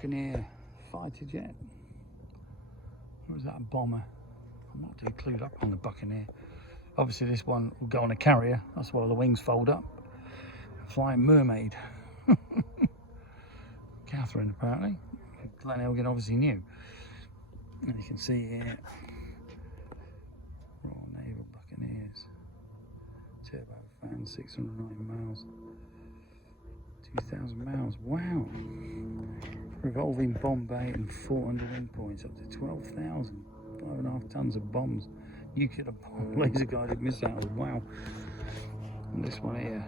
Buccaneer fighter jet. Or is that a bomber? I'm not too clued up on the Buccaneer. Obviously this one will go on a carrier, that's why the wings fold up. Flying mermaid. Catherine apparently. Glenn Elgin obviously knew. And you can see here, Royal Naval Buccaneers. Turbo fan, 609 miles. 2,000 miles, wow. Revolving bomb bay and 400 endpoints, up to 12,000. 5.5 tons of bombs. Nuclear bomb, laser guided missiles, wow. And this one here,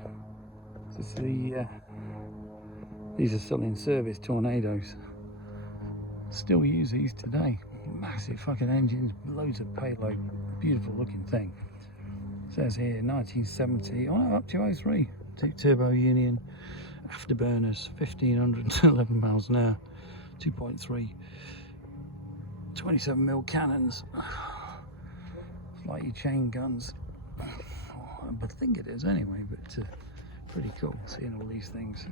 this is the, these are still in service, Tornadoes. Still use these today. Massive fucking engines, loads of payload, beautiful looking thing. It says here 1970, oh no, up to 03. Turbo Union, afterburners, 1511 miles an hour, 2.3, 27mm cannons, flighty chain guns. I think it is anyway, but pretty cool seeing all these things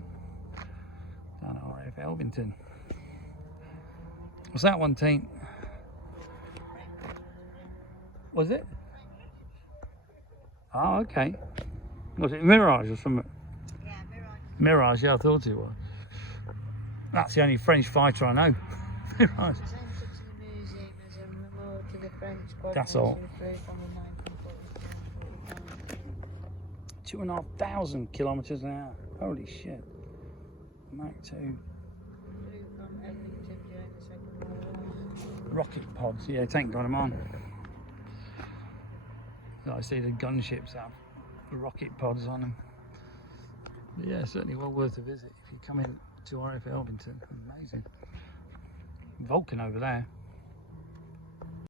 down at RAF Elvington. What's that one, team? Was it? Oh, okay. Was it Mirage or something? Yeah, Mirage. Mirage, yeah, I thought it was. That's the only French fighter I know. Mirage. It's entered to the museum as a memorial to the French squadron. That's all. From the 1945. 2,500 kilometers an hour. Holy shit. Mach 2. Flew from Elvington during the Second World War. Rocket pods, yeah, tank got them on. I see the gunships have the rocket pods on them. But yeah, certainly well worth a visit if you come in to RAF Elvington. Amazing. Vulcan over there.